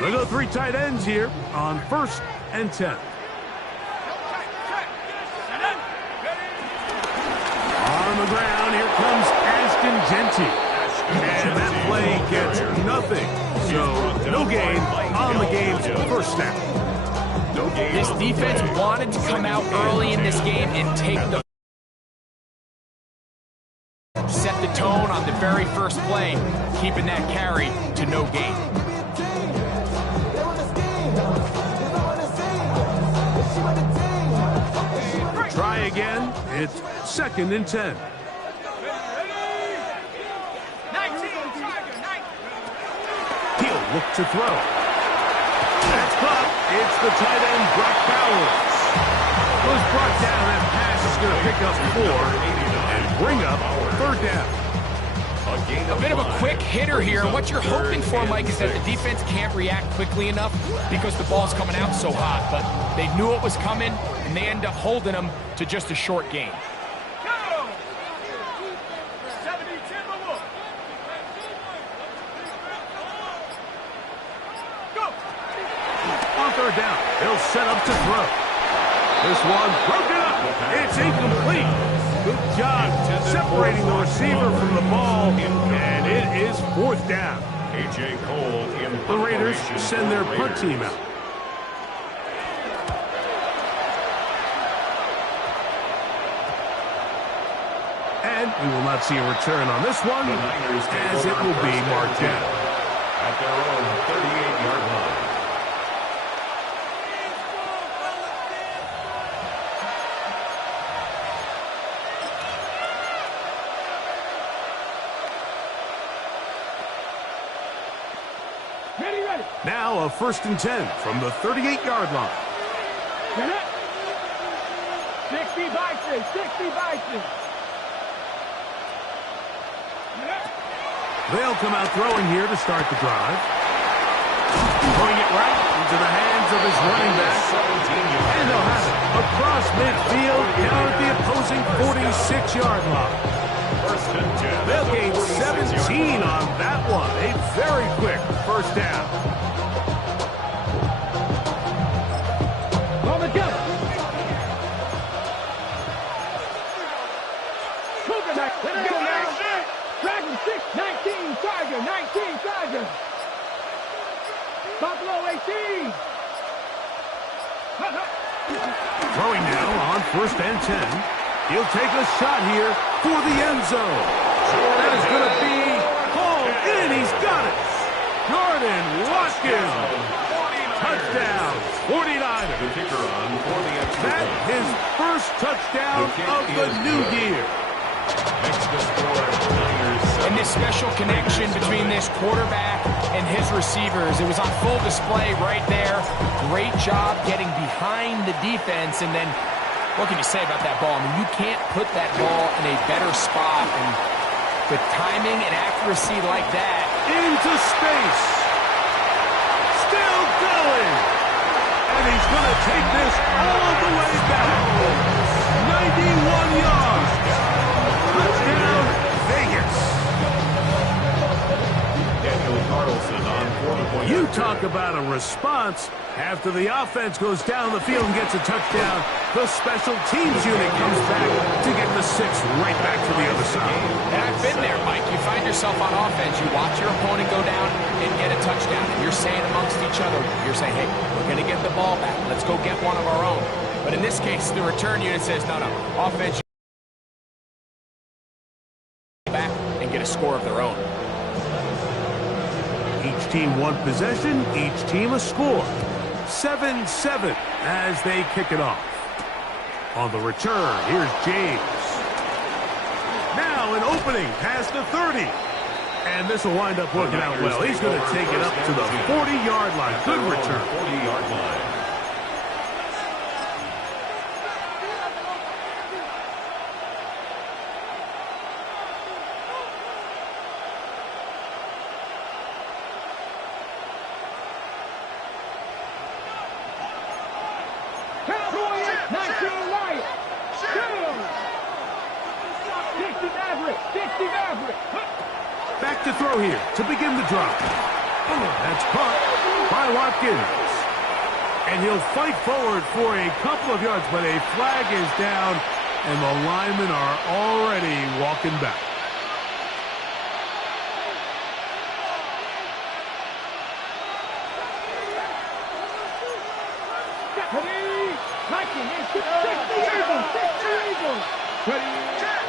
They go 3 tight ends here on 1st and 10. On the ground, here comes Ashton Genty. And that play gets nothing. So, no gain on the game's first snap. This defense wanted to come out early in this game and take the set the tone on the very first play, keeping that carry to no gain. Try again. It's 2nd and 10. He'll look to throw. That's caught. It's the tight end, Brock Bowers. Was brought down. That pass is going to pick up 4 and bring up 3rd down. A bit of a quick hitter here. What you're hoping for, Mike, is that the defense can't react quickly enough because the ball's coming out so hot. But they knew it was coming, and they end up holding them to just a short gain. On 3rd down, he'll set up to throw. This one broken up. It's incomplete. Good job separating the receiver from the ball, and it is 4th down. A.J. Cole in the Raiders send their punt team out. And we will not see a return on this one, as it will be marked down. At their own 38-yard line. Now a 1st and 10 from the 38-yard line. 60 Vikings, 60 Vikings. They'll come out throwing here to start the drive. Throwing it right into the hands of his running back. And they'll have it across midfield down at the opposing 46-yard line. They'll gain 17 on that one. A very quick 1st down. On the jump. Cougar, let it go now. Dragon 6, 19, Tiger, 19, Tiger. Buffalo 18. Throwing now on 1st and 10. He'll take a shot here for the end zone. That is going to be hauled in. He's got it. Jordan Watkins. Touchdown, 49ers. The kicker on for the extra That his first touchdown of the new year. Makes the score Niners. And this special connection between this quarterback and his receivers, it was on full display right there. Great job getting behind the defense, and then what can you say about that ball? I mean, you can't put that ball in a better spot, and with timing and accuracy like that. Into space. Still going. And he's going to take this all the way back. 91 yards. Touchdown, Vegas. Daniel Carlson on 40 You talk about a response. After the offense goes down the field and gets a touchdown, the special teams unit comes back to get the 6 right back to the other side. And I've been there, Mike. You find yourself on offense, you watch your opponent go down and get a touchdown, and you're saying amongst each other, you're saying, hey, we're going to get the ball back. Let's go get one of our own. But in this case, the return unit says, no, offense, back and get a score of their own. Each team one possession, each team a score. 7-7 as they kick it off. On the return, here's James. Now an opening past the 30. And this will wind up working out well. He's going to take it up to the 40-yard line. Good return. 40-yard line. Back look to throw here to begin the drive. That's caught by Watkins. And he'll fight forward for a couple of yards, but a flag is down, and the linemen are already walking back.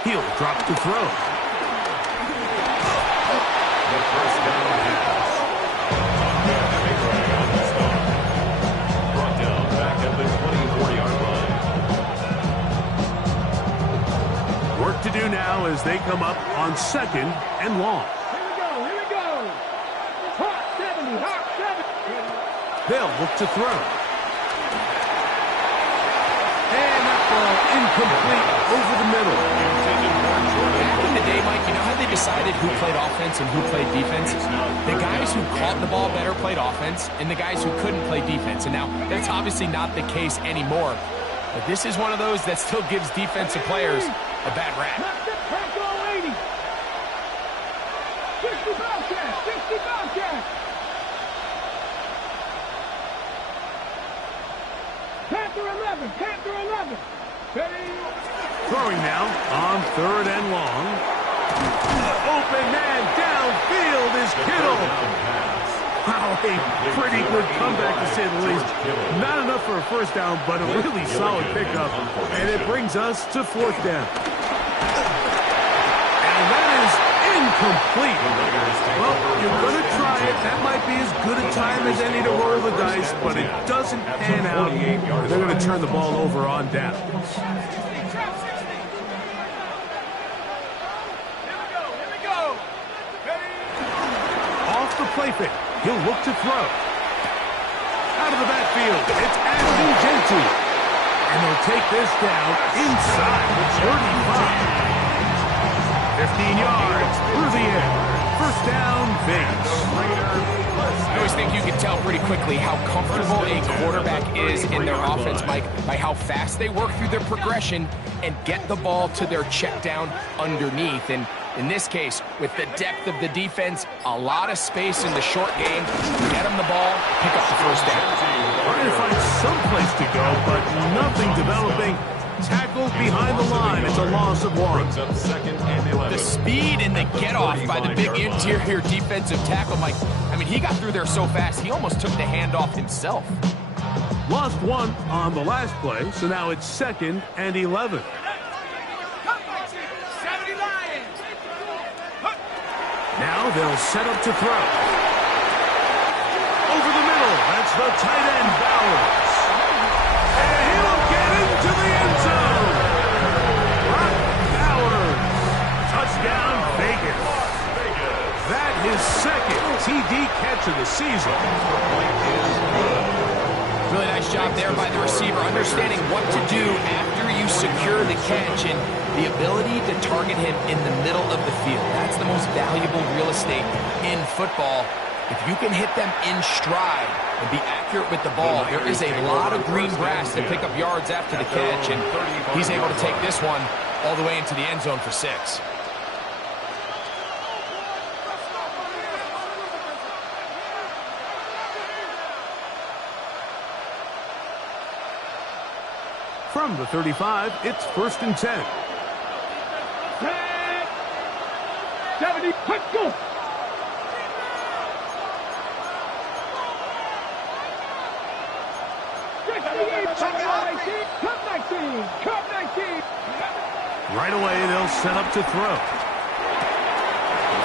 He'll drop to throw. The first down pass. Brought down back at the 24-yard line. Work to do now as they come up on 2nd and long. Here we go. Hot 70, hot 70. They'll look to throw. And that ball incomplete over the middle. Back in the day, Mike, you know how they decided who played offense and who played defense? The guys who caught the ball better played offense, and the guys who couldn't play defense. And now, that's obviously not the case anymore. But this is one of those that still gives defensive players a bad rap. 60 Bobcats. Panther 11. Ready? Throwing now on 3rd and long. Open man downfield is Kittle. Wow, a pretty good comeback to say the least. Not enough for a first down, but a really solid pickup. And it brings us to 4th down. And that is incomplete. Well, you're going to try it. That might be as good a time as any to roll the dice, but it doesn't pan out. They're going to turn the ball over on down. Off the play fake. He'll look to throw. Out of the backfield, it's Ashton Genty. And they'll take this down inside the 35. 15 yards through the air. First down, Vegas. I always think you can tell pretty quickly how comfortable a quarterback is in their offense, Mike, by how fast they work through their progression and get the ball to their check down underneath. And in this case, with the depth of the defense, a lot of space in the short game, get them the ball, pick up the first down. Trying to find some place to go, but nothing developing. Tackled behind the line. It's a loss of 1. Brings up 2nd and 11. The speed and the get-off by the big interior defensive tackle, Mike. I mean, he got through there so fast, he almost took the handoff himself. Lost 1 on the last play, so now it's 2nd and 11. Now they'll set up to throw. Over the middle, that's the tight end, Bowers. And he'll get into the end zone. Brock Bowers. Touchdown, Vegas. That is 2nd TD catch of the season. Really nice job there by the receiver, understanding what to do after you secure the catch and the ability to target him in the middle of the field. That's the most valuable real estate in football. If you can hit them in stride and be accurate with the ball, there is a lot of green grass to pick up yards after the catch, and he's able to take this one all the way into the end zone for 6. From the 35, it's 1st and 10. 70, let's go! Cut 19! Right away, they'll set up to throw.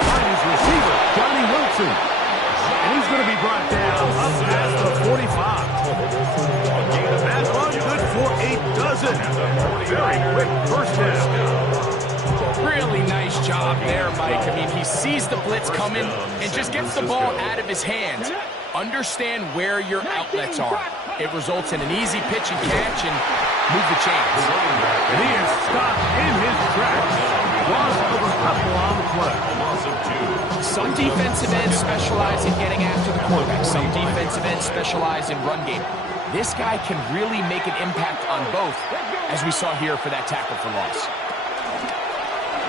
Find his receiver, Johnny Wilson. And he's going to be brought down up past the 45. That one good for a dozen. Very quick first down. Really nice job there, Mike. I mean, he sees the blitz coming and just gets the ball out of his hands. Understand where your outlets are. It results in an easy pitch and catch and move the chains. And he is stopped in his tracks. Loss of a couple on the play. Loss of 2. Some defensive ends specialize in getting after the quarterback. Some defensive ends specialize in run game. This guy can really make an impact on both, as we saw here for that tackle for loss.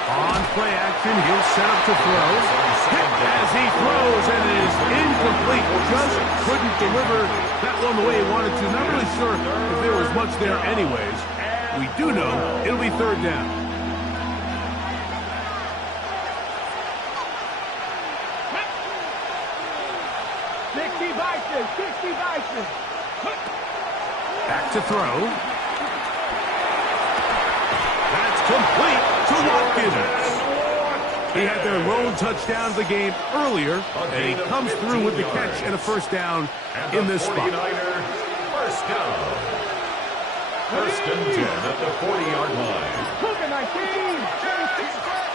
On play action, he'll set up to throw. hit as he throws, and it is incomplete. Just couldn't deliver that one the way he wanted to. Not really sure if there was much there anyways. We do know it'll be third down. Back to throw. That's complete to Watkins. He had their lone touchdown of the game earlier, and he comes through with the catch and a first down in this spot. First down. First and 10 at the 40-yard line. Cougar 19,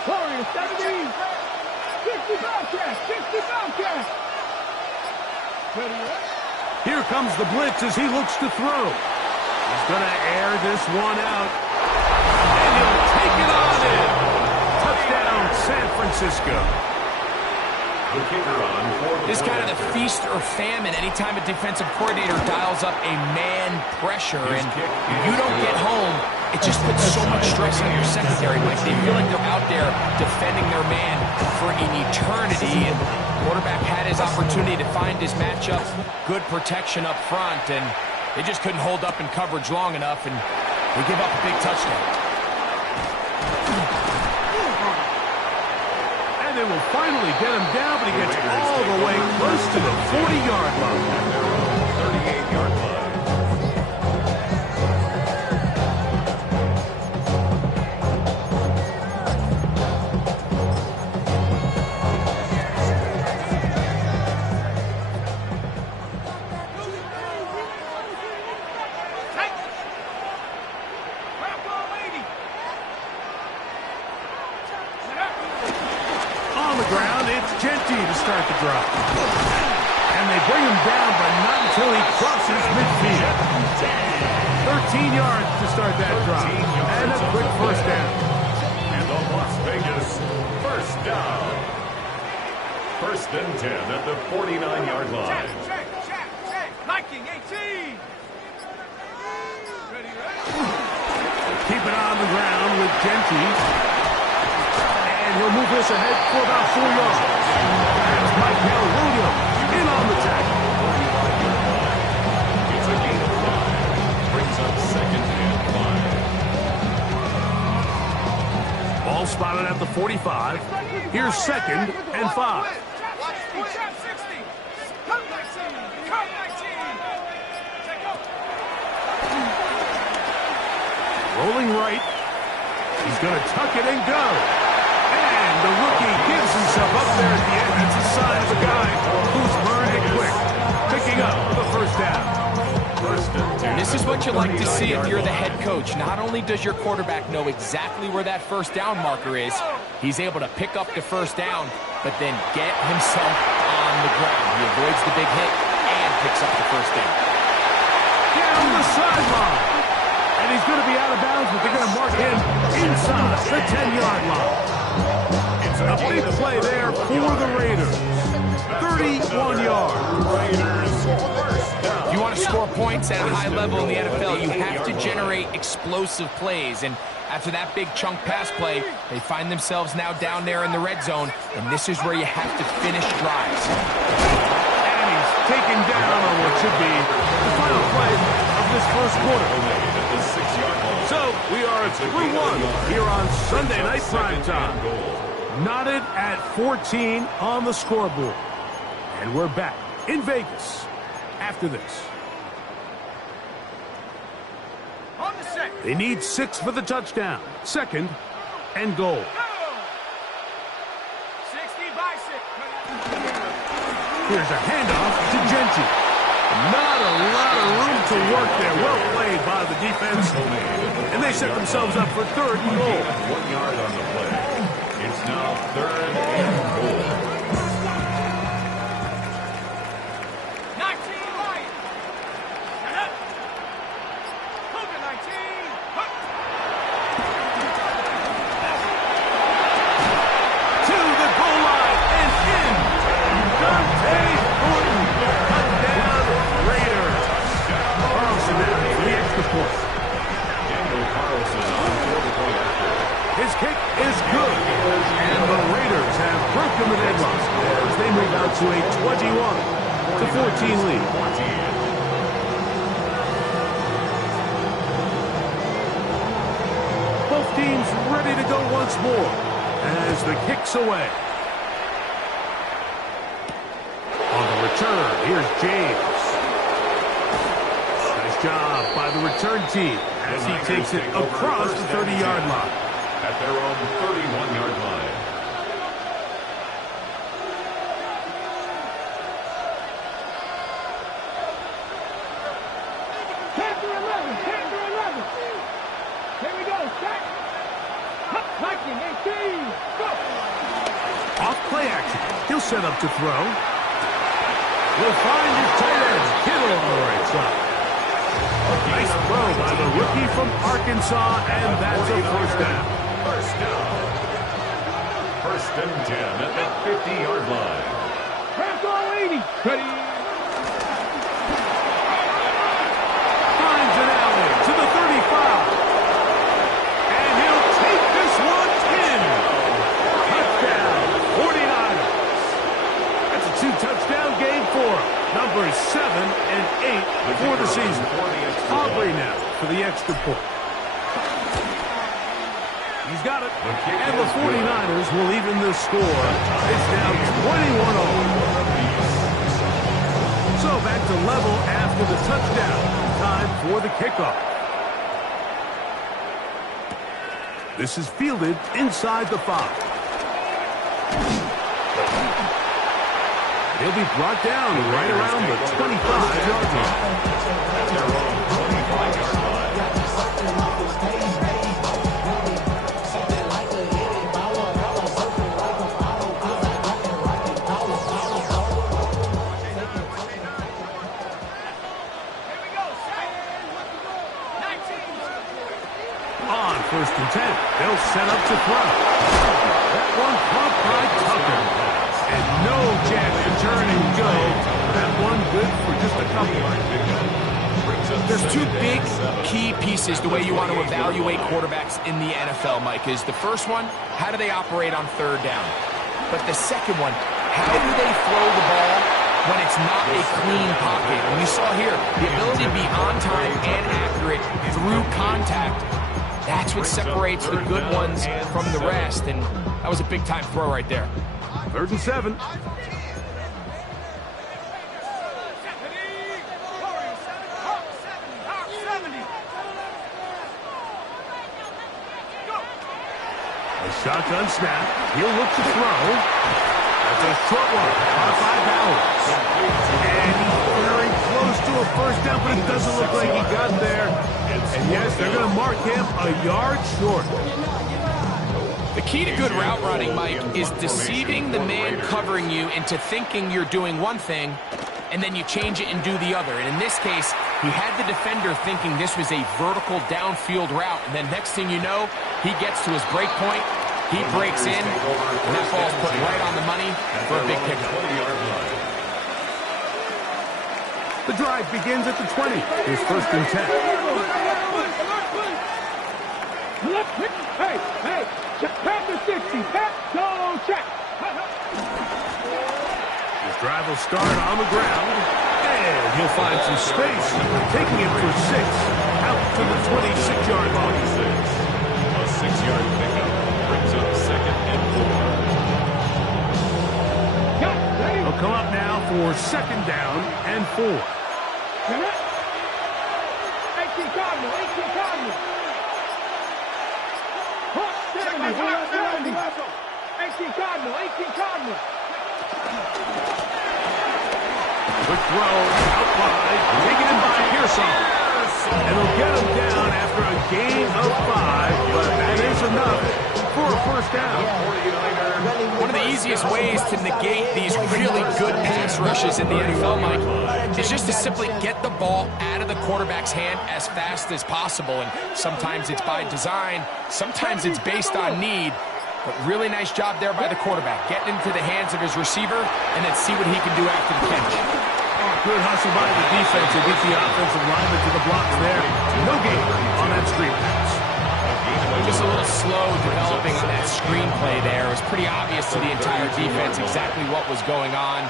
Warriors 70, 60 Bobcats, 60 Bobcats. Here comes the blitz as he looks to throw. He's going to air this one out, and he'll take it on in. Touchdown, San Francisco. The kicker on for the This is kind of the feast or famine anytime a defensive coordinator dials up a man pressure, and you don't get home, it just puts so much stress on your secondary. Like they feel like they're out there defending their man for an eternity, and the quarterback had his opportunity to find his matchup, good protection up front, and they just couldn't hold up in coverage long enough, and they give up a big touchdown. And they will finally get him down, but he gets all the way close to the 40-yard line. 38-yard line. On the ground, it's Genty to start the drive. And they bring him down, but not until he crosses midfield. 13 yards to start that drive. And a quick first down. And the Las Vegas first down. First and 10 at the 49-yard line. Liking 18. Keep it on the ground with Genty. And he'll move this ahead for about 4 yards. That's Michael Williams in on the tackle. It's a gain of 5. Brings up second and 5. Ball spotted at the 45. Here's second and 5. Rolling right. He's going to tuck it and go. And the rookie gives himself up there at the end. That's a sign of a guy who's burned it quick. Picking up the first down. And this is what you like to see if you're the head coach. Not only does your quarterback know exactly where that first down marker is, he's able to pick up the first down, but then get himself on the ground. He avoids the big hit and picks up the first down. Down the sideline. And he's going to be out of bounds, but they're going to mark him inside the 10-yard line. It's a big play there for the Raiders. 31 yards. If you want to score points at a high level in the NFL, you have to generate explosive plays. And after that big chunk pass play, they find themselves now down there in the red zone, and this is where you have to finish drives. And he's taken down on what should be the final play of this first quarter. So we are through one here on Sunday Night Primetime. Knotted at 14 on the scoreboard. And we're back in Vegas after this. They need 6 for the touchdown. Second and goal. 60 by 6. Here's a handoff to Genty. Not a lot of room to work there. Well played by the defense. And they set themselves up for third and goal. 1 yard on the play. It's now third and goal. 19 right. Set up. Cougar 19. To the goal line and in. Dante Gordon. Touchdown Raiders. Carlson now for the extra point. Daniel Carlson on for the point after. His kick is good. And the Raiders have broken the red 21-14 lead. Both teams ready to go once more as the kick's away. On the return, here's James. Nice job by the return team as he takes it across the 30-yard line. At their own 31-yard line. Here we go, set. Viking, 18, go. Off play action. He'll set up to throw. We'll find his tight end, Kittle on the right side. Nice throw by the rookie from Arkansas, and that's a first down. First down. First and 10 at the 50-yard line. Crack all 80. Ready. Finds an alley to the 35. And he'll take this one in. Touchdown, 49ers. That's a 2-touchdown game for him. Numbers 7 and 8 for the season. Aubrey now for the extra point. He's got it. And the 49ers will even the score. It's now 21-all. So back to level after the touchdown. Time for the kickoff. This is fielded inside the 5. He'll be brought down right around the 25-yard line. At their own 25-yard line. On first and 10, they'll set up to throw. That one caught by Tucker. And no chance to turn and go. That one good for just a couple. There's two big key pieces the way you want to evaluate quarterbacks in the NFL, Mike, is the first one, how do they operate on third down? But the second one, how do they throw the ball when it's not a clean pocket? And you saw here, the ability to be on time and accurate through contact. That's what separates the good ones from the rest, and that was a big-time throw right there. 3rd and 7. A shotgun snap. He'll look to throw. That's a short one. Caught by Bowers. And he's very close to a first down, but it doesn't look like he got there. And yes, they're going to mark him a yard short. The key to good route running, Mike, is deceiving the man covering you into thinking you're doing one thing, and then you change it and do the other. And in this case, he had the defender thinking this was a vertical downfield route, and then next thing you know, he gets to his break point, he breaks in, and that ball's put right on the money for a big pickup. The drive begins at the 20. Here's 1st and 10. Hey, hey, check the 60. Go, check. His drive will start on the ground. And he'll find some space, taking it for 6 out to the 26-yard line. A 6-yard pickup brings up 2nd and 4. He'll come up now for 2nd down and 4. 18 Cardinal, 18 Cardinal. 70, 18 Cardinal, 18 Cardinal. Quick throw out wide, taken in by Pearson. And they'll get him down after a gain of 5, but that is enough for a first down. One of the easiest ways to negate these really good pass rushes in the NFL, Mike, is just to simply get the ball out of the quarterback's hand as fast as possible. And sometimes it's by design, sometimes it's based on need. But really nice job there by the quarterback, getting into the hands of his receiver and then see what he can do after the catch. Good hustle by the defense to get the offensive lineman to the blocks there. No gain on that screen pass. Just a little slow developing on that screenplay there. It was pretty obvious to the entire defense exactly what was going on.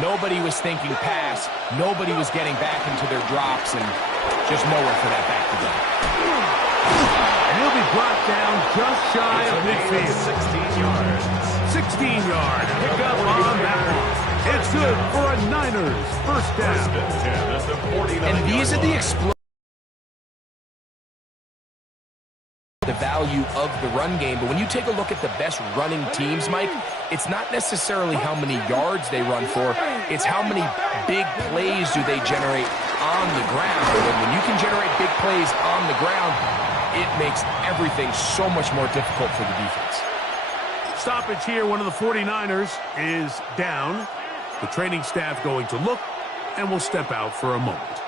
Nobody was thinking pass. Nobody was getting back into their drops, and just nowhere for that back to go. And he'll be brought down just shy of midfield. 16 yards. 16-yard pickup on that one. It's good for a Niners first down. First and 10 at the 49-yard And these are the line. the value of the run game. But when you take a look at the best running teams, Mike, it's not necessarily how many yards they run for. It's how many big plays do they generate on the ground. And when you can generate big plays on the ground, it makes everything so much more difficult for the defense. Stoppage here. One of the 49ers is down. The training staff going to look and will step out for a moment.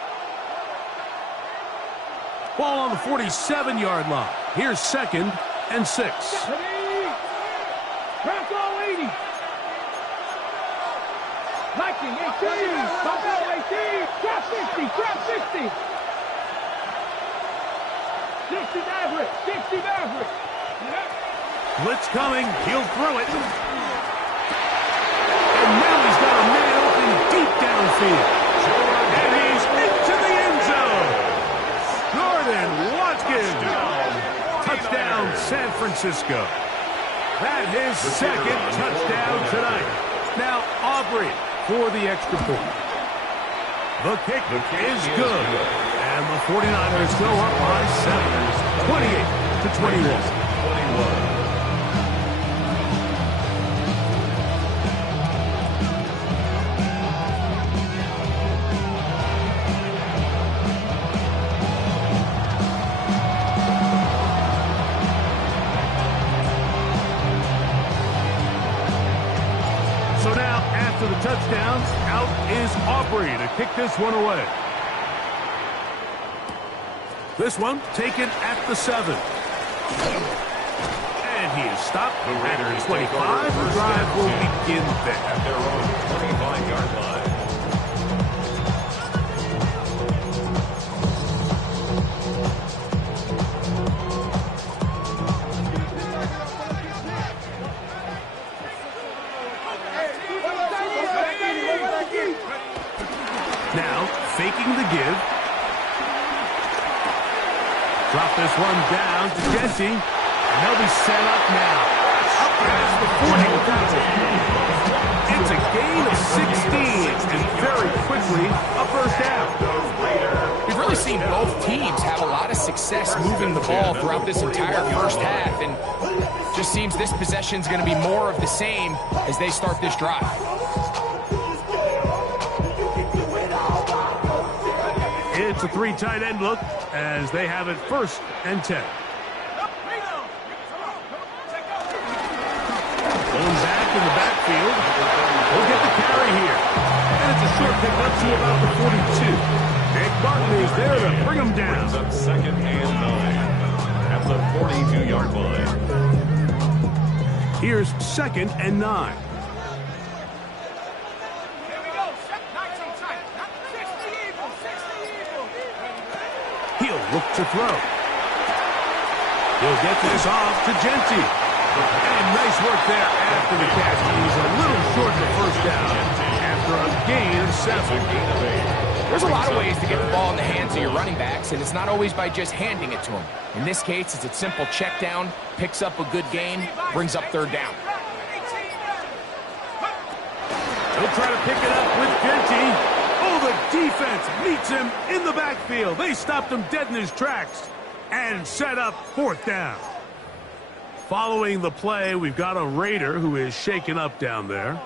Ball on the 47-yard line. Here's 2nd and 6. Bronco 80. Lightning 18. Bronco 18. Trap 60. Trap 60. 60 Maverick. 60 Maverick. Blitz coming. He'll throw it. And now he's got a man open deep downfield. And he's into the end zone. Jordan Watkins. Touchdown, San Francisco. That his second touchdown tonight. Now Aubrey for the extra point. The kick is good. And the 49ers go up by 7, 28-21. So now, after the touchdowns, out is Aubrey to kick this one away. This one taken at the 7. And he is stopped at the 25. The drive will begin there. At their own 25-yard line. Now, faking the give. Drop this one down to Jesse. And they'll be set up now. Up past the 40. It's a gain of 16. And very quickly, a first down. We've really seen both teams have a lot of success moving the ball throughout this entire first half, and just seems this possession's going to be more of the same as they start this drive. It's a 3 tight end look as they have it 1st and 10. Going back in the backfield. We'll get the carry here. And it's a short pickup to about the 42. Nick Martin is there to bring him down. Brings up 2nd and 9 at the 42-yard line. Here's 2nd and 9. He'll look to throw. He'll get this off to Genty. And nice work there after the catch. He's a little short of the first down after a gain of 7. There's a lot of ways to get the ball in the hands of your running backs, and it's not always by just handing it to them. In this case, it's a simple check down, picks up a good gain, brings up 3rd down. He'll try to pick it up with Genty. Oh, the defense meets him in the backfield. They stopped him dead in his tracks and set up 4th down. Following the play, we've got a Raider who is shaken up down there.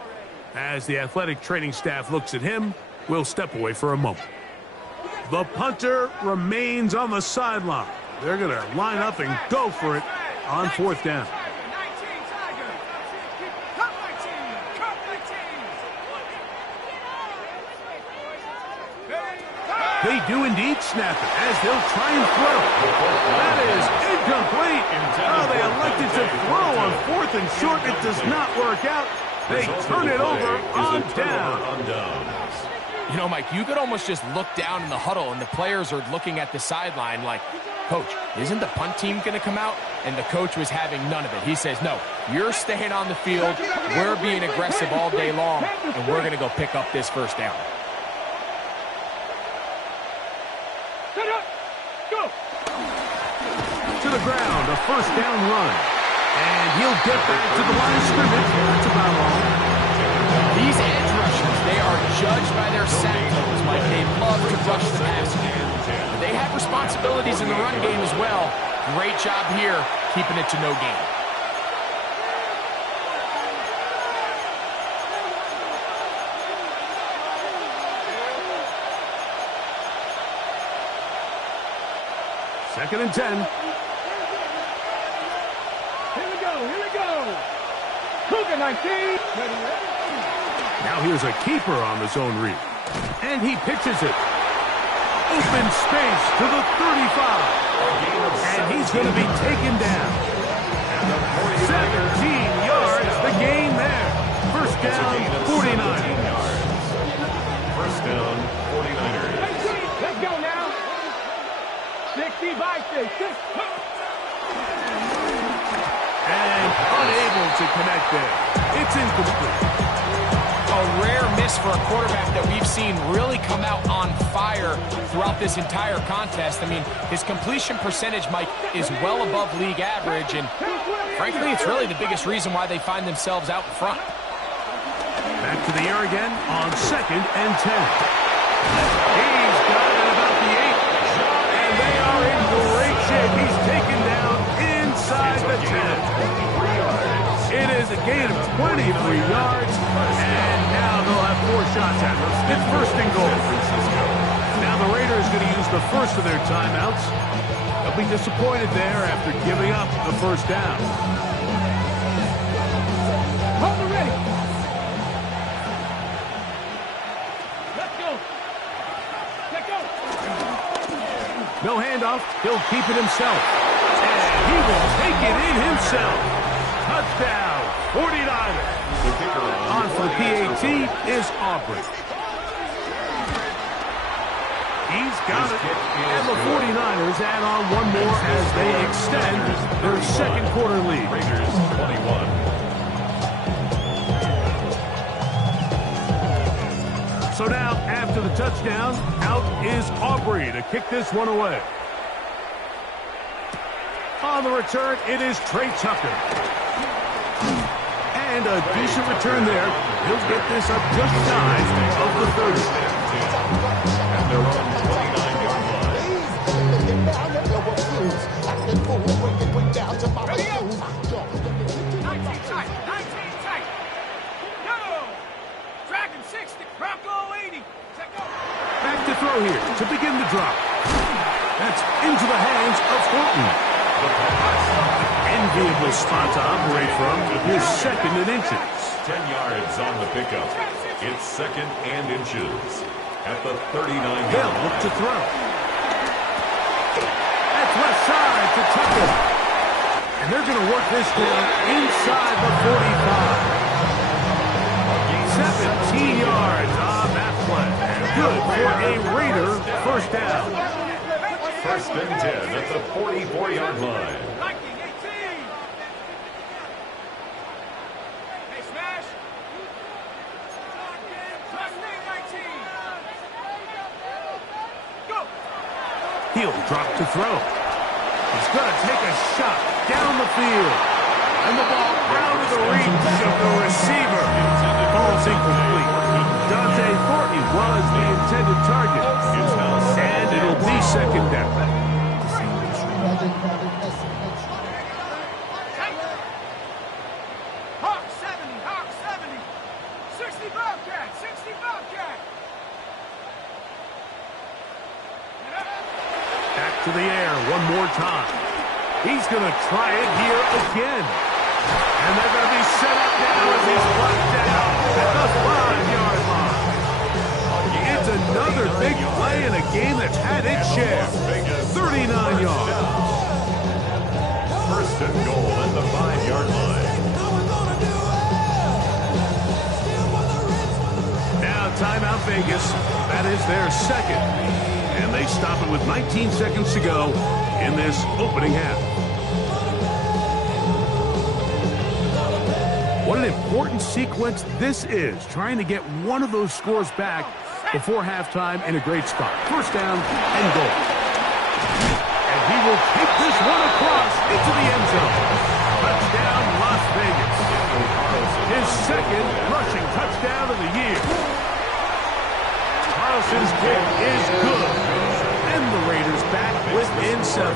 As the athletic training staff looks at him, we'll step away for a moment. The punter remains on the sideline. They're going to line up and go for it on 4th down. They do indeed snap it as they'll try and throw. That is incomplete. Oh, they elected to throw on 4th and short. It does not work out. They turn it over on down. You know, Mike, you could almost just look down in the huddle, and the players are looking at the sideline like, "Coach, isn't the punt team going to come out?" And the coach was having none of it. He says, "No, you're staying on the field. We're being aggressive all day long, and we're going to go pick up this first down." Set up. Go. To the ground, a first down run. And he'll get back to the line of scrimmage. That's about all. These edge rushers, they are judged by their sack totals, Mike. They love to rush the passer. They have responsibilities in the run game as well. Great job here, keeping it to no gain. Second and 10. Here we go. Here we go. Cougar 19. Ready. Now here's a keeper on the zone read. And he pitches it. Open space to the 35. And he's going to be taken down. 17 yards, the gain there. First down, 49. First down, 49ers. Let's go now. 60 by 6. And unable to connect there. It's incomplete. A rare miss for a quarterback that we've seen really come out on fire throughout this entire contest. I mean, his completion percentage, Mike, is well above league average, and frankly, it's really the biggest reason why they find themselves out in front. Back to the air again on second and 10. He's got it about the 8. And they are in great shape. He's taken down inside the 10. It is a gain of 23 yards, and now they'll have 4 shots at it. It's first and goal. Now the Raiders are going to use the first of their timeouts. They'll be disappointed there after giving up the first down. Hold it ready. Let's go. Let's go. No handoff. He'll keep it himself. And he will take it in himself. Touchdown, 49ers. On for the PAT is Aubrey. He's got it. And the 49ers add on one more as they extend their second quarter lead. Raiders 21. So now, after the touchdown, out is Aubrey to kick this one away. On the return, it is Trey Tucker. And a decent return there. He'll get this up just shy of the 30. At their own 29-yard line. 19 tight. Go. Dragon 60. Bronco 80. Check go. Back to throw here to begin the drop. That's into the hands of Horton. Enviable spot to operate from. Here's second and inches. 10 yards on the pickup. It's second and inches. At the 39-yard They'll look to throw. That's left side to Tucker. And they're going to work this down inside the 45. 17 yards on that play. Good for a Raider first down. First and 10 at the 44-yard line. He'll drop to throw. He's going to take a shot down the field. And the ball out of the reach of the receiver. Ball's incomplete. Dante Thornton was the intended target. And it'll be second down. Hawk 70. Hawk 70. 60 Bobcat. 60 Bobcat. Back to the air one more time. He's going to try it here again. And they're going to be set up now as he's brought down at the 5-yard line. It's another big play in a game that's had its share. 39 yards. First and goal at the 5-yard line. Now timeout Vegas. That is their second. And they stop it with 19 seconds to go in this opening half. What an important sequence this is, trying to get one of those scores back before halftime in a great spot. First down and goal. And he will take this one across into the end zone. Touchdown, Las Vegas. His second rushing touchdown of the year. Carlson's kick is good. And the Raiders back within 7.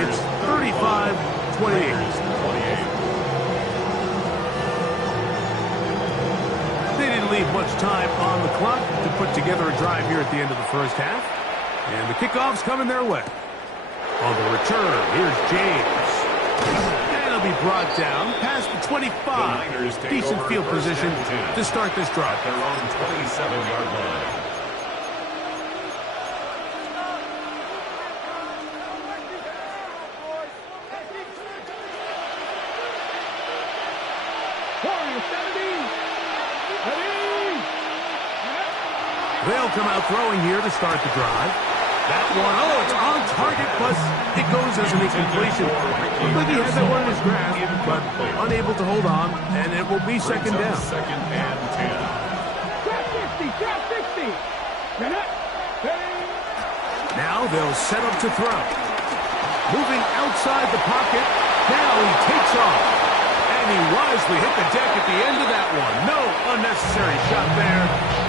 It's 35-28. They didn't leave much time on the clock to put together a drive here at the end of the first half. And the kickoff's coming their way. On the return, here's James. And he'll be brought down past the 25. Decent field position to start this drive. At their own 27-yard line. They'll come out throwing here to start the drive. That one, oh, it's on target, but it goes as an incompletion. Looked like he had that one in his grasp, but unable to hold on, and it will be second down. Second and 10. Trap 60. Now they'll set up to throw. Moving outside the pocket. Now he takes off. And he wisely hit the deck at the end of that one. No unnecessary shot there.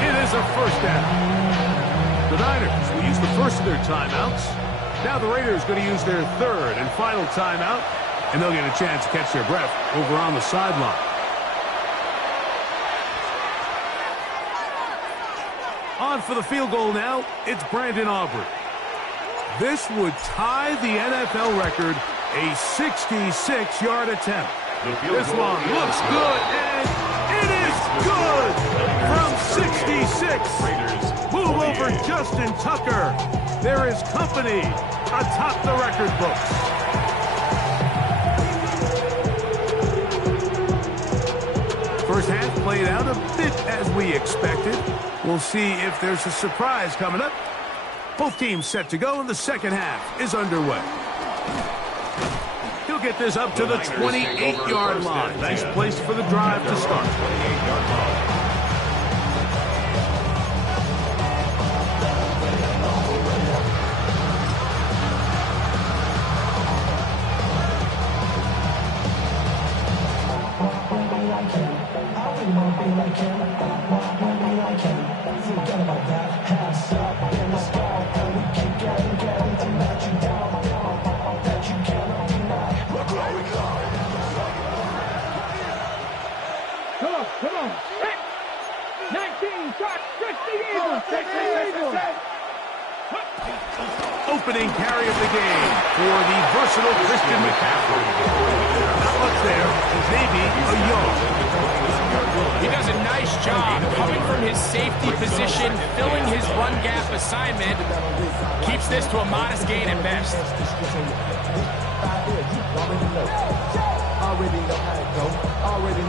It is a first down. The Niners will use the first of their timeouts. Now the Raiders going to use their third and final timeout. And they'll get a chance to catch their breath over on the sideline. On for the field goal now. It's Brandon Aubrey. This would tie the NFL record, a 66-yard attempt. This one looks good, and it is good from 66. Move over Justin Tucker. There is company atop the record books. First half played out a bit as we expected. We'll see if there's a surprise coming up. Both teams set to go, and the second half is underway. He'll get this up to the 28-yard line. Nice place for the drive to start. 28-yard line. Come on. 19, shot, 60 Eagles. Opening carry of the game for the versatile Christian McCaffrey. Not much there. Maybe a yard. He does a nice job coming from his safety position, filling his run gap assignment. Keeps this to a modest gain at best.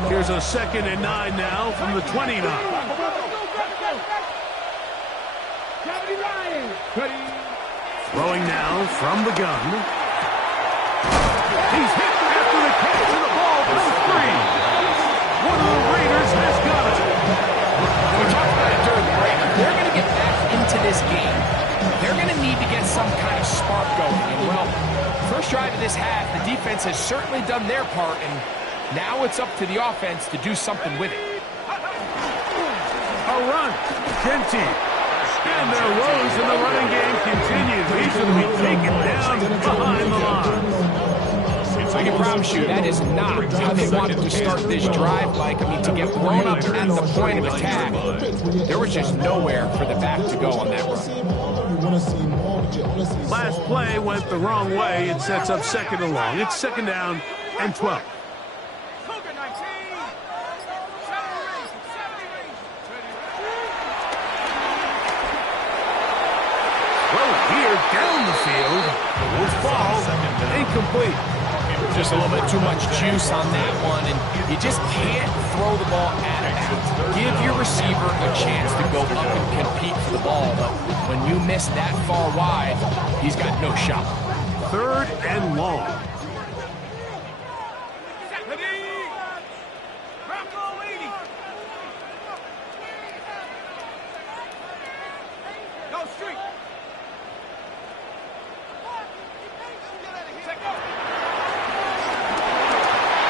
Here's a 2nd and 9 now from the 29. Throwing now from the gun. He's hit after the catch, and the ball goes free. One of the Raiders has got it. We talked about it during the break. They're going to get back into this game. They're going to need to get some kind of spark going. And, well, first drive of this half, the defense has certainly done their part, and now it's up to the offense to do something with it. A run. Genty. And their woes in the running game continue. He's going to be taken down behind the line. I can promise you that is not how they wanted to start this drive, Mike. I mean, to get blown up at the point of attack, there was just nowhere for the back to go on that run. Last play went the wrong way. It sets up 2nd and long. It's 2nd down and 12. Here down the field. This ball incomplete. Just a little bit too much juice on that one, and you just can't throw the ball out of bounds. Give your receiver a chance to go up and compete for the ball, but when you miss that far wide, he's got no shot. 3rd and long.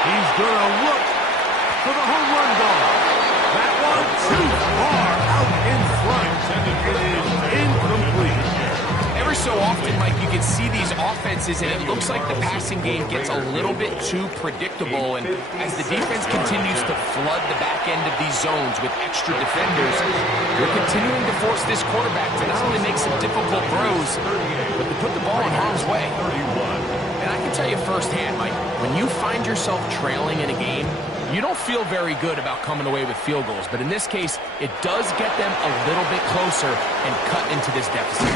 He's going to look for the home run ball. That one too far out in front. It is incomplete. Every so often, Mike, you can see these offenses, and it looks like the passing game gets a little bit too predictable. And as the defense continues to flood the back end of these zones with extra defenders, they're continuing to force this quarterback to not only make some difficult throws, but to put the ball in harm's way. And I can tell you firsthand, Mike, when you find yourself trailing in a game, you don't feel very good about coming away with field goals. But in this case, it does get them a little bit closer and cut into this deficit.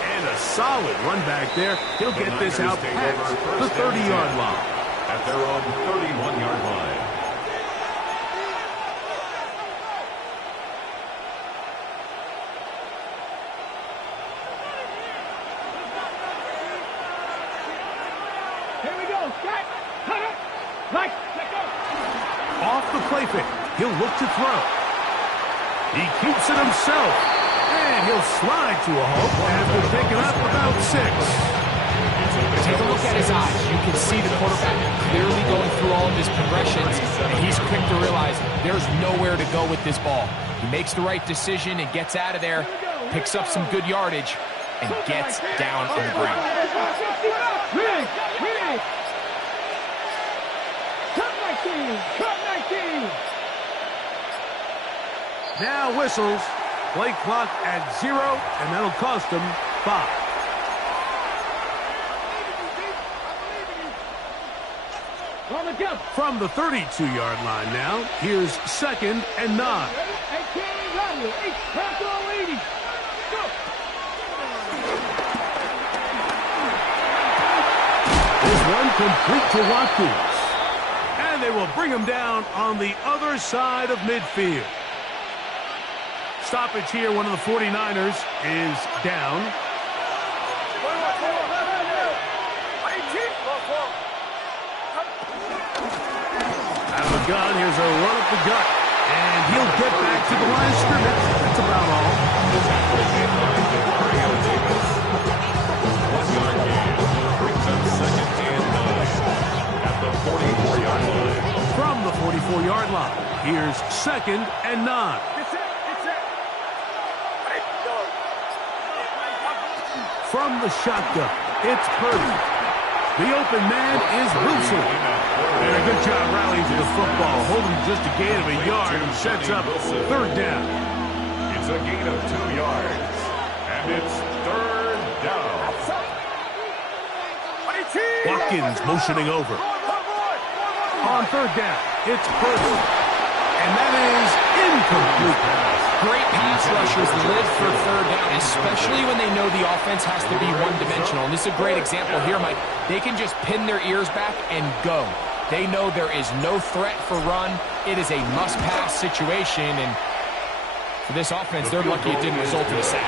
And a solid run back there. He'll get this out past the 30-yard line. At their own 31-yard line. Here we go. Strike. Cut it. Right. Let go. Off the play fake. He'll look to throw. He keeps it himself. And he'll slide to a halt after picking up about 6. Take a look at his eyes. You can see the quarterback clearly going through all of his progressions, and he's quick to realize there's nowhere to go with this ball. He makes the right decision and gets out of there, picks up some good yardage, and gets down on the ground. Rig. Cut 19. Cut 19. Now whistles. Play clock at 0, and that'll cost him 5. On the jump. From the 32-yard line now, here's 2nd and 9. 18 W. Control 80. Go. This one complete to Watkins. And they will bring him down on the other side of midfield. Stoppage here, one of the 49ers is down. Out of the gun, here's a run up the gut. And he'll get back to the line of scrimmage. That's about all. 1-yard gain brings up 2nd and 9 at the 44-yard line. From the 44-yard line, here's 2nd and 9. From the shotgun, it's Purdy. The open man is Wilson. And a good job rallying to the football, holding just a gain of a yard and sets up 3rd down. It's a gain of 2 yards. And it's 3rd down. Watkins motioning over. On 3rd down, it's Purdy. And that is incomplete. Great pass rushers live for 3rd down, especially when they know the offense has to be one-dimensional. And this is a great example here, Mike. They can just pin their ears back and go. They know there is no threat for run. It is a must-pass situation, and for this offense, they're lucky it didn't result in a sack.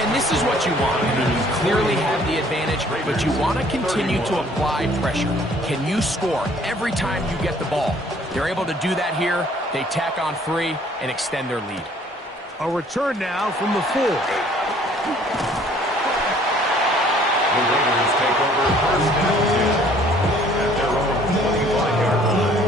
And this is what you want. I mean, you clearly have the advantage, but you want to continue to apply pressure. Can you score every time you get the ball? They're able to do that here. They tack on 3 and extend their lead. A return now from the 4. The Raiders take over 1st and 10 at their own 25-yard line.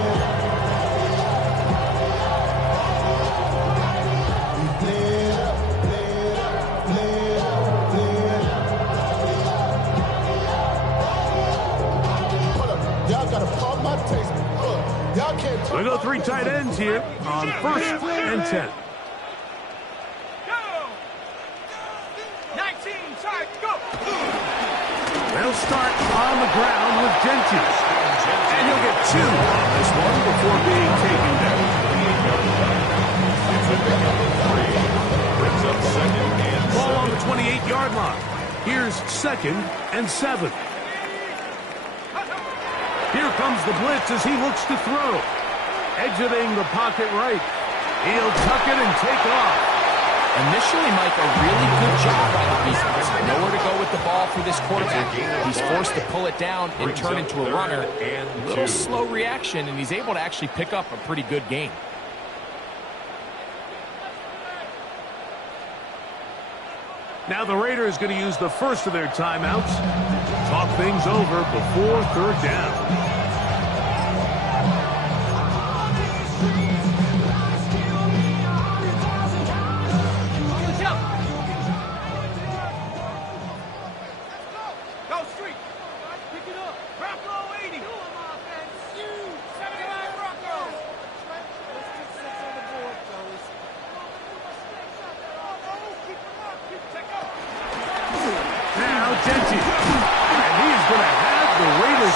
We go 3 tight ends here on 1st and 10. Go. 19. Side. Go. They'll start on the ground with Jenkins. And he'll get 2 on this one before being taken down. It's a big number 3. Brings up 2nd and 7. Ball on the 28-yard line. Here's 2nd and 7. Here comes the blitz as he looks to throw. Exiting the pocket right. He'll tuck it and take off. Initially, Mike, a really good job by the defense. Nowhere to go with the ball for this quarterback. He's forced to pull it down and turn into a runner. A little slow reaction, and he's able to actually pick up a pretty good gain. Now the Raiders going to use the first of their timeouts to talk things over before third down.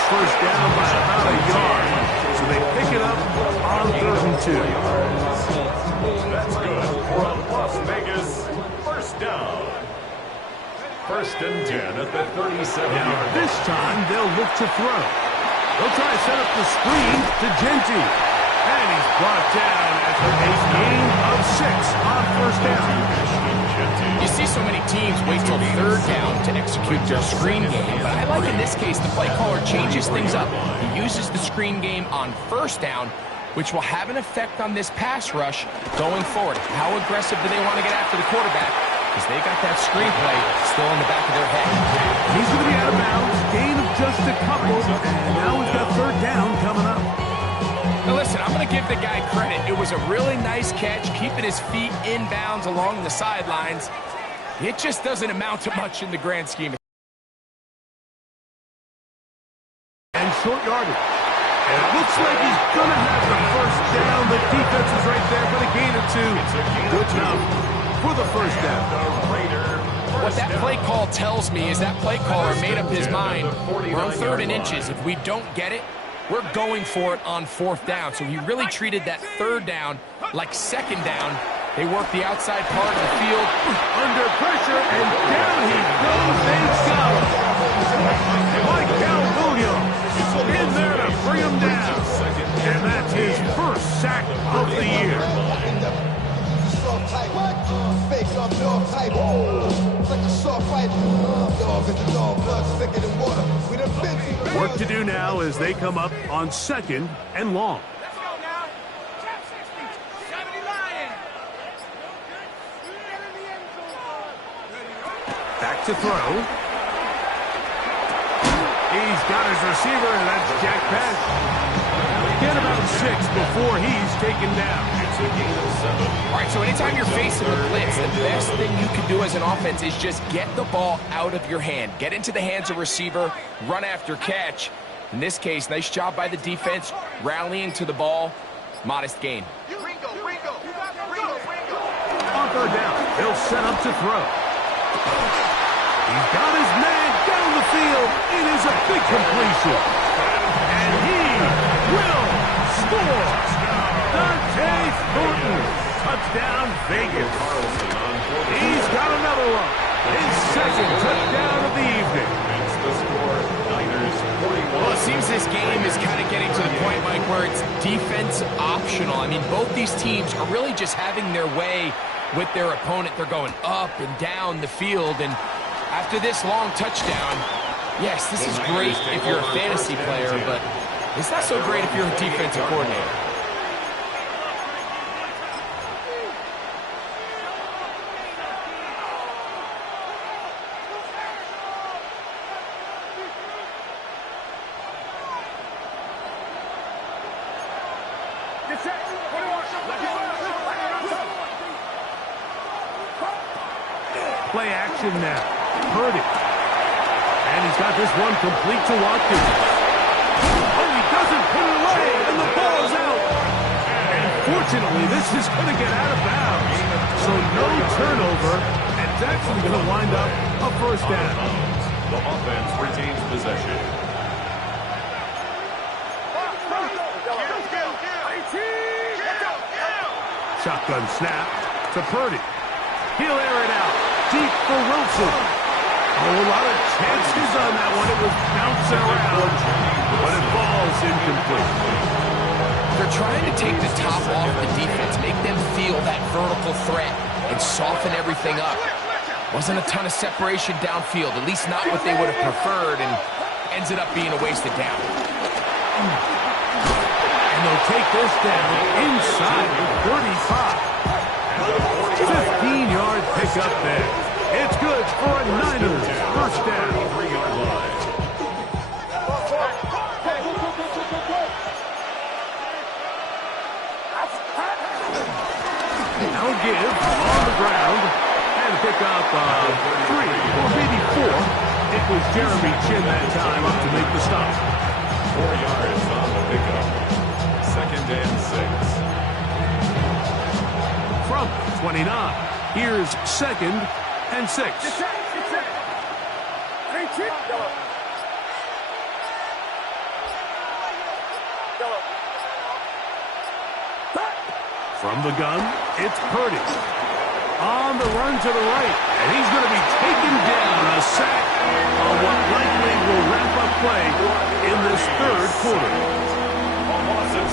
First down by about a yard. So they pick it up on 3rd and 2. That's good for a Las Vegas first down. 1st and 10 at the 37. Now this time they'll look to throw. They'll try to set up the screen to Genty. And he's brought down after a gain of 6 on 1st down. You see so many teams wait till 3rd down to execute their screen game, but I like in this case the play caller changes things up. He uses the screen game on 1st down, which will have an effect on this pass rush going forward. How aggressive do they want to get after the quarterback? Because they got that screen play still in the back of their head. He's going to be out of bounds, gain of just a couple, and now we've got 3rd down coming up. Now listen, I'm going to give the guy credit. It was a really nice catch, keeping his feet in bounds along the sidelines. It just doesn't amount to much in the grand scheme. And short yardage. And it looks like he's going to have the first down. The defense is right there for the gain of 2. Good enough for the first down. What that play call tells me is that play caller made up his mind. We're on 3rd and inches. If we don't get it, we're going for it on 4th down. So he really treated that 3rd down like 2nd down. They work the outside part of the field. Under pressure, and down he goes. They go. Mike Williams in there to bring him down. And that's his first sack of the year. Work to do now as they come up on 2nd and long. Back to throw. He's got his receiver, and that's Jack Patch. Get about 6 before he's taken down. It's a gain of 7. All right, so anytime you're facing a blitz, the best thing you can do as an offense is just get the ball out of your hand. Get into the hands of receiver, run after catch. In this case, nice job by the defense, rallying to the ball. Modest gain. On 3rd down, they'll set up to throw. He's got his man down the field. It is a big completion. And he will score. Dante Thornton. Touchdown, Vegas. He's got another one. His 2nd touchdown of the evening. It's the score, Niners 41. Well, it seems this game is kind of getting to the point, Mike, where it's defense optional. I mean, both these teams are really just having their way with their opponent. They're going up and down the field, and after this long touchdown, yes, this is great if you're a fantasy player, but it's not so great if you're a defensive coordinator. Play action now. Purdy. And he's got this one complete to Watkins. Oh, he doesn't put it away, and the ball's out. And fortunately, this is going to get out of bounds. So no turnover, and it's actually going to wind up a first down. The offense retains possession. Shotgun snap to Purdy. He'll air it out. Deep for Wilson. Oh, a lot of chances on that one. It was bouncing around, but it falls incomplete. They're trying to take the top off the defense, make them feel that vertical threat. and soften everything up. Wasn't a ton of separation downfield, at least not what they would have preferred, and ends it up being a wasted down. And they'll take this down inside the 35. 15-yard pickup there. It's good for a Niners first down. 3-yard line. Now a give on the ground and pick up 3 or maybe 4. It was Jeremy Chin that time up to make the stop. 4 yards on the pickup. 2nd and 6. From 29, here's 2nd and 6. From the gun, it's Purdy. On the run to the right, and he's going to be taken down. A sack on what likely will wrap up play in this 3rd quarter.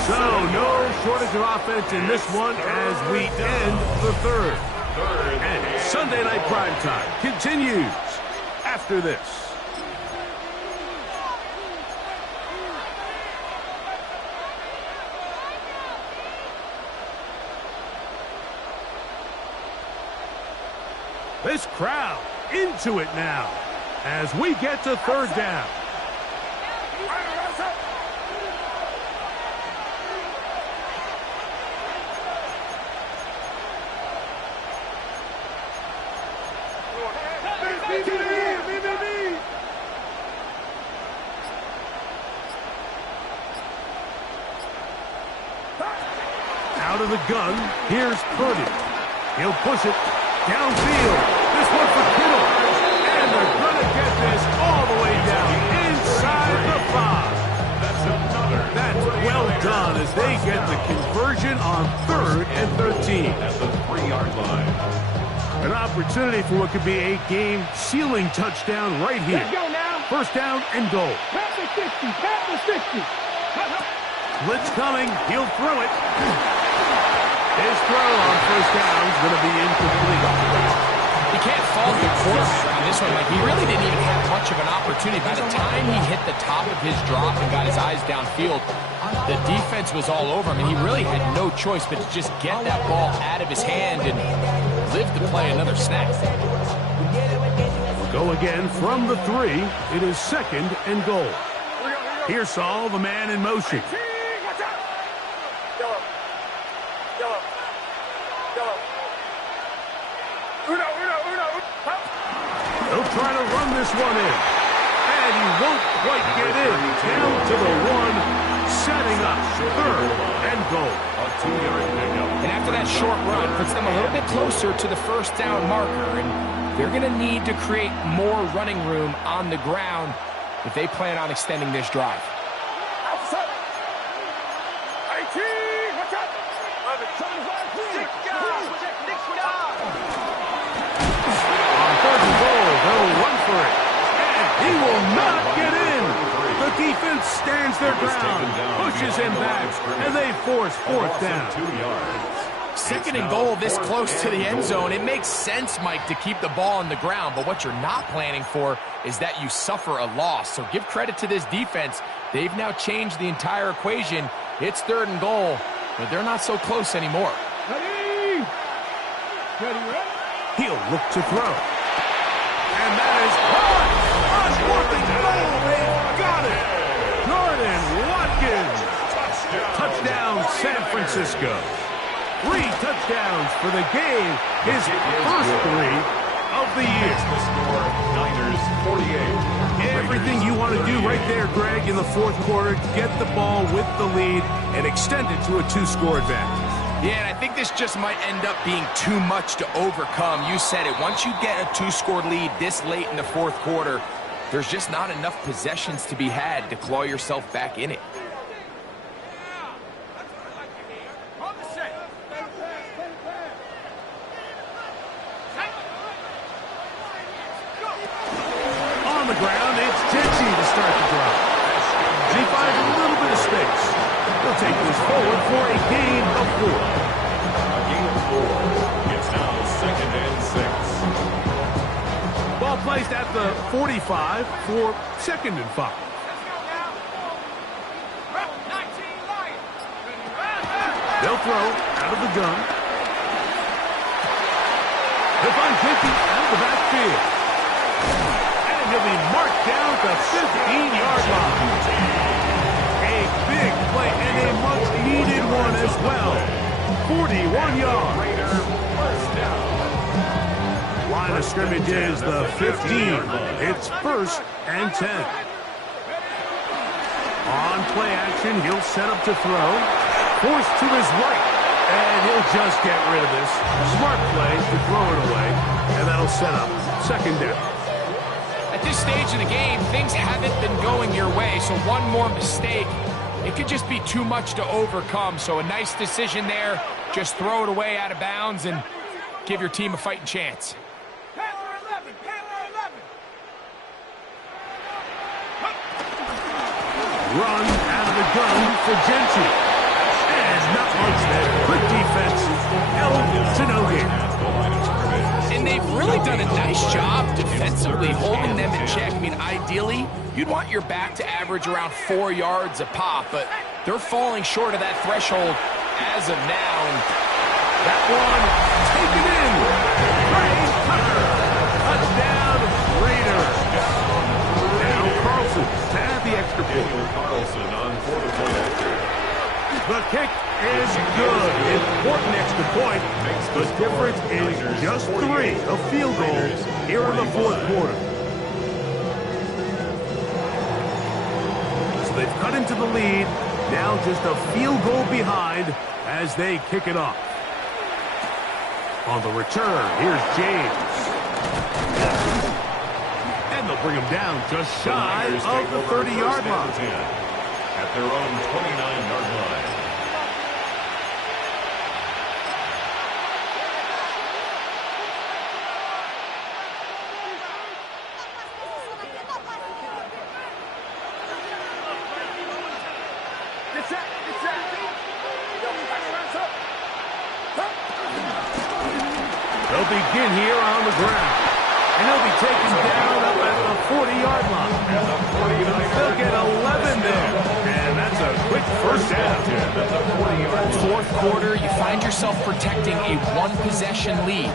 So, no shortage of offense in this one as we end the 3rd. And Sunday Night Primetime continues after this. This crowd into it now as we get to 3rd down. Out of the gun, here's Purdy. He'll push it downfield. This one for Kittle. And they're going to get this all the way down inside the 5. That's well done as they get the conversion on 3rd and 13. At the 3-yard line. An opportunity for what could be a game-sealing touchdown right here. Let's go now. First down and goal. Pat the 60. Pat the 60. Blitz coming. He'll throw it. His throw on first down is going to be incomplete. You can't fault the quarterback on this one. Like, he really didn't even have much of an opportunity. By the time he hit the top of his drop and got his eyes downfield, the defense was all over him, and he really had no choice but to just get that ball out of his hand and live to play another snap. Go again from the 3. It is 2nd and goal. Here's Saul, the man in motion. He'll try to run this one in. And he won't quite get in. Down to the 1, setting up 3rd and goal. A 2-yard pickup. And after that short run, puts them a little bit closer to the first down marker. And they're going to need to create more running room on the ground if they plan on extending this drive. They'll run for it. And he will not get in. The defense stands their ground, pushes him back, and they force 4th down. 2 yards. 2nd and goal this close to the end zone. It makes sense, Mike, to keep the ball on the ground, but what you're not planning for is that you suffer a loss. So give credit to this defense. They've now changed the entire equation. It's 3rd and goal, but they're not so close anymore. Ready? Ready? He'll look to throw. And that is caught on 4th and goal. They've got it. Jordan Watkins. Touchdown, San Francisco. 3 touchdowns for the game. His first 3 of the year. The score, Niners 48. Everything you want to do right there, Greg, in the 4th quarter. Get the ball with the lead and extend it to a 2-score advantage. Yeah, and I think this just might end up being too much to overcome. You said it. Once you get a 2-score lead this late in the 4th quarter, there's just not enough possessions to be had to claw yourself back in it. On the ground, it's Tenchi to start the drive. He finds a little bit of space. He'll take this forward for a gain of 4. A gain of 4. It's now 2nd placed at the 45 for 2nd and 5. They'll throw out of the gun. They'll find Jiffy out of the backfield. And he'll be marked down at the 15-yard line. A big play and a much-needed one as well. 41 yards. Line of scrimmage is the 15. It's 1st and 10. On play action, he'll set up to throw. Forced to his right. And he'll just get rid of this. Smart play to throw it away. And that'll set up 2nd down. At this stage of the game, things haven't been going your way, so one more mistake, it could just be too much to overcome. So a nice decision there. Just throw it away out of bounds and give your team a fighting chance. Run out of the gun for Gentry. And not much there. Quick defense. L to no gain. And they've really done a nice job defensively holding them in check. I mean, ideally, you'd want your back to average around 4 yards a pop, but they're falling short of that threshold as of now. And that one taken in. Trey Tucker. Touchdown, Raiders. Now Carlson to add the extra point. Carlson on 4-point extra. The kick is good. Important extra point. The difference is just 3. A field goal here in the 4th quarter. So they've cut into the lead. Now just a field goal behind as they kick it off. On the return, here's James. And they'll bring him down just shy of the 30-yard line. At their own 29-yard line. They'll begin here on the ground. And they'll be taken down up at the 40-yard line. They'll get 11 there. And that's a quick 1st down. 4th quarter, you find yourself protecting a 1-possession lead.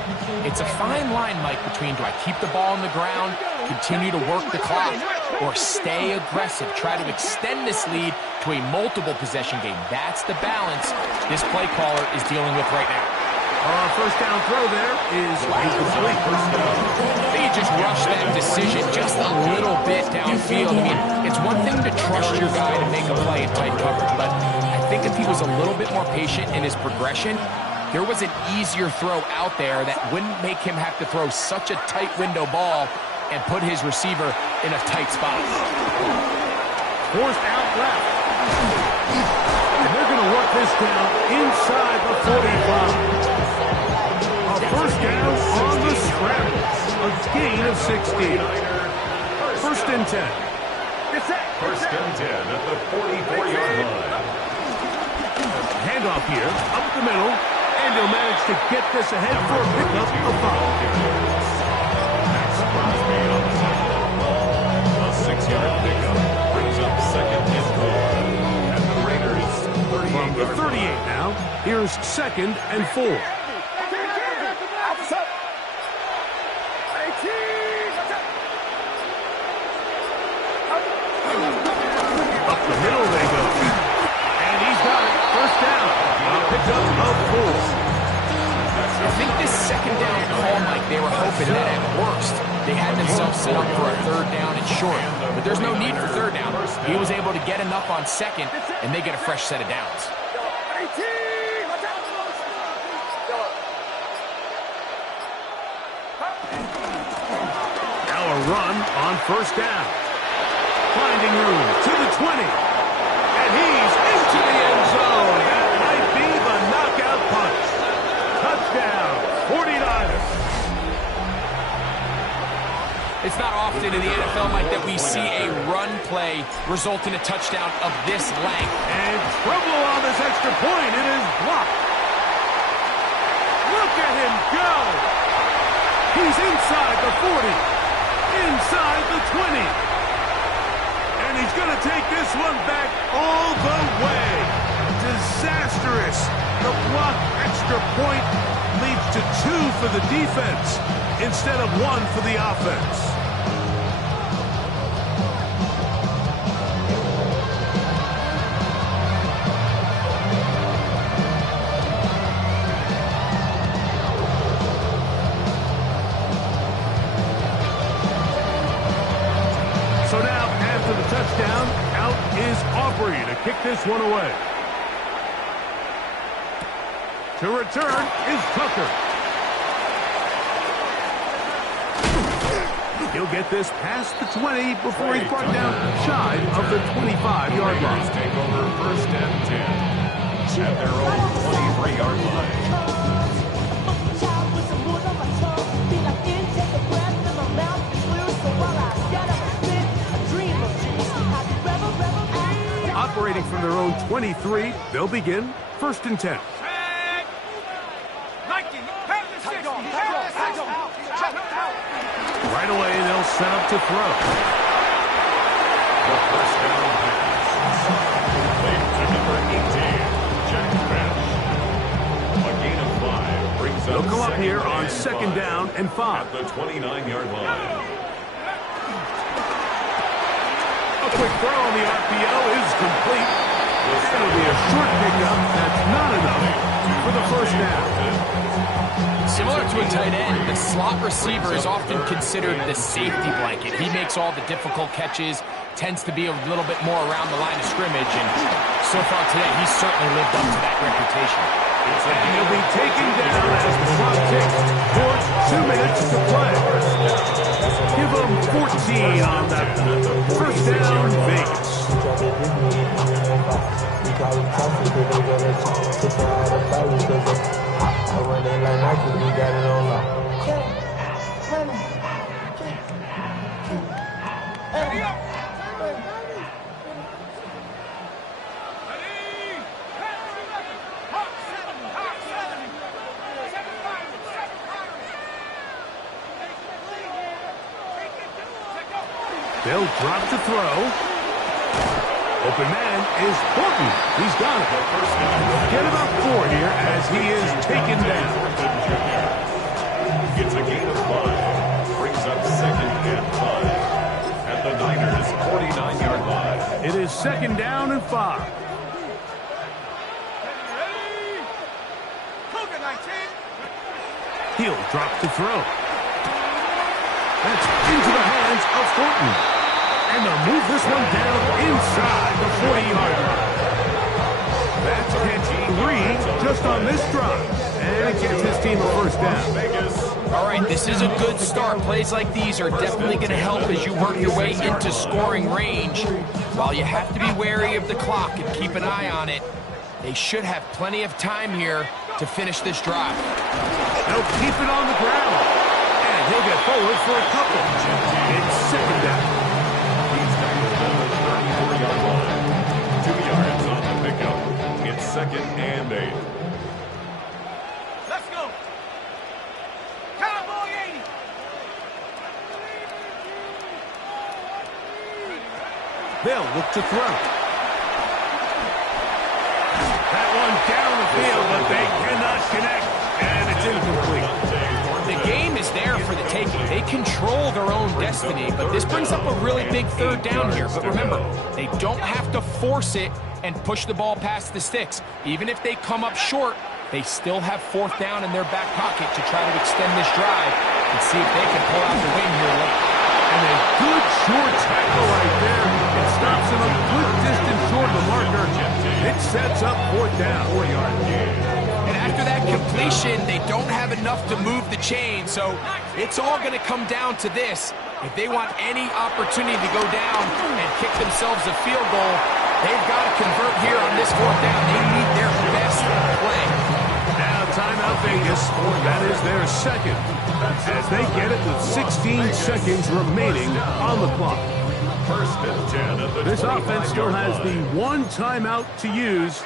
It's a fine line, Mike, between do I keep the ball on the ground, continue to work the clock, or stay aggressive, try to extend this lead to a multiple-possession game. That's the balance this play caller is dealing with right now. 1st down throw there is incomplete. They just rushed that decision just a little bit downfield. I mean, it's one thing to trust your guy to make a play in tight coverage, but I think if he was a little bit more patient in his progression, there was an easier throw out there that wouldn't make him have to throw such a tight window ball and put his receiver in a tight spot. Forced out left. And they're going to work this down inside the 45. A 1st down on the scramble. A gain of 16. 1st and 10. 1st and 10 at the 44-yard line. Handoff here, up the middle, and he'll manage to get this ahead for a pickup of 5. Max Crosby on the tackle. A 6-yard pickup brings up 2nd and 4. And the Raiders 38. From the 38 now, here's 2nd and 4. Middle they go. And he's got it. 1st down. Pickup of 4. I think this 2nd down call, Mike, they were hoping that at worst they had themselves set up for a 3rd down and short. But there's no need for 3rd down. He was able to get enough on 2nd, and they get a fresh set of downs. Now a run on 1st down. Finding room to the 20. And he's into the end zone. That might be the knockout punch. Touchdown, 49ers. It's not often in the NFL, Mike, that we see a run play result in a touchdown of this length. And trouble on this extra point. It is blocked. Look at him go. He's inside the 40. inside the 20. And he's going to take this one back all the way. Disastrous. The blocked extra point leads to 2 for the defense instead of 1 for the offense. So now, after the touchdown, out is Aubrey to kick this one away. To return is Tucker. He'll get this past the 20 before he's brought down shy of the 25-yard line. Take over first and 10 at their own 23-yard line. Operating from their own 23, they'll begin first and 10. Right away, they'll set up to throw. The first down pass. Complete to number 18, Jack Bench. A gain of 5 brings up They'll come up here on second down and 5. at the 29-yard line. A quick throw on the RPO is complete. It's going to be a short pickup. That's not enough for the first down. Similar to a tight end, the slot receiver is often considered the safety blanket. He makes all the difficult catches, tends to be a little bit more around the line of scrimmage, and so far today, he's certainly lived up to that reputation. And he'll be taken down as the clock ticks towards 2 minutes to play. Give him 14 on that first down, Vegas. They'll drop to throw. Open man is Horton. He's got it. Get about 4 here as he is taken down. Gets a gain of 5. Brings up second and 5 at the Niners' 49-yard line. It is second down and 5. He'll drop to throw. That's into the hands of Horton. And they'll move this one down inside the 40-yard line. That's catch 3 just on this drive. And it gets his team a first down. All right, this is a good start. Plays like these are definitely going to help as you work your way into scoring range. While you have to be wary of the clock and keep an eye on it, they should have plenty of time here to finish this drive. They'll keep it on the ground. And he'll get forward for a couple. It's second down. He's tackled at the 34-yard line. 2 yards on the pickup. It's second and 8. Let's go. Cowboy 80. They'll look to throw. That one down the field, but they cannot connect. And it's incomplete. The game is there for the taking. They control their own destiny, but this brings up a really big third down here. But remember, they don't have to force it and push the ball past the sticks. Even if they come up short, they still have fourth down in their back pocket to try to extend this drive and see if they can pull out the win here late. And a good short tackle right there. It stops him a good distance short of the marker. It sets up fourth down. 4-yard gain. And after that completion, they don't have enough to move the chain, so it's all going to come down to this. If they want any opportunity to go down and kick themselves a field goal, they've got to convert here on this fourth down. They need their best play. Now timeout Vegas. That is their second. As they get it with 16 seconds remaining on the clock. First and 10 at the This offense still has the one timeout to use.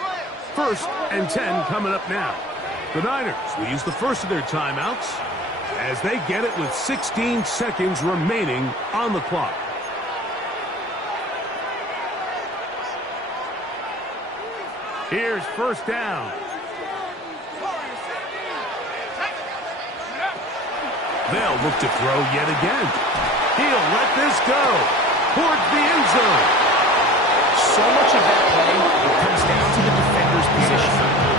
First and 10 coming up now. The Niners will use the first of their timeouts as they get it with 16 seconds remaining on the clock. Here's first down. They'll look to throw yet again. He'll let this go towards the end zone. So much of that play comes down to the defender's position.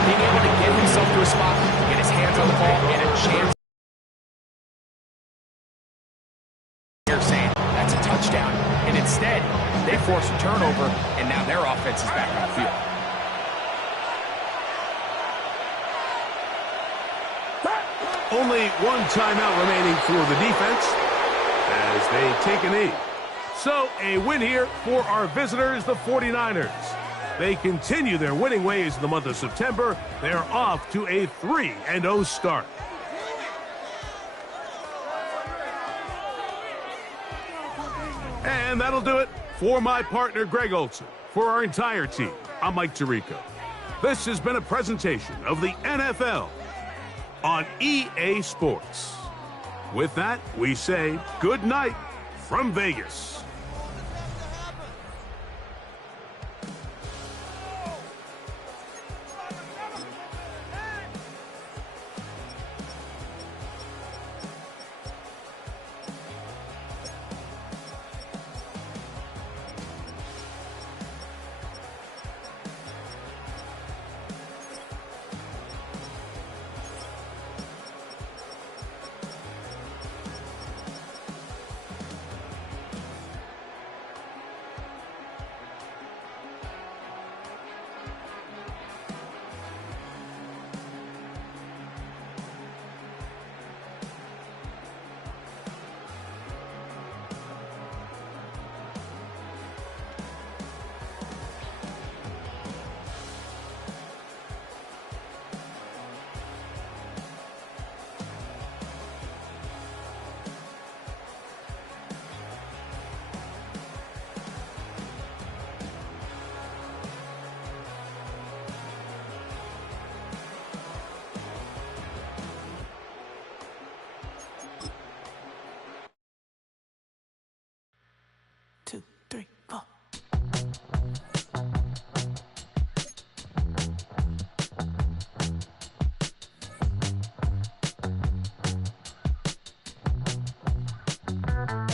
Being able to get himself to a spot, get his hands on the ball, get a chance. You're saying that's a touchdown. And instead, they force a turnover, and now their offense is back on the field. Only one timeout remaining for the defense as they take a knee. So a win here for our visitors, the 49ers. They continue their winning ways in the month of September. They're off to a 3-0 start. And that'll do it for my partner, Greg Olson. For our entire team, I'm Mike Tirico. This has been a presentation of the NFL on EA Sports. With that, we say good night from Vegas.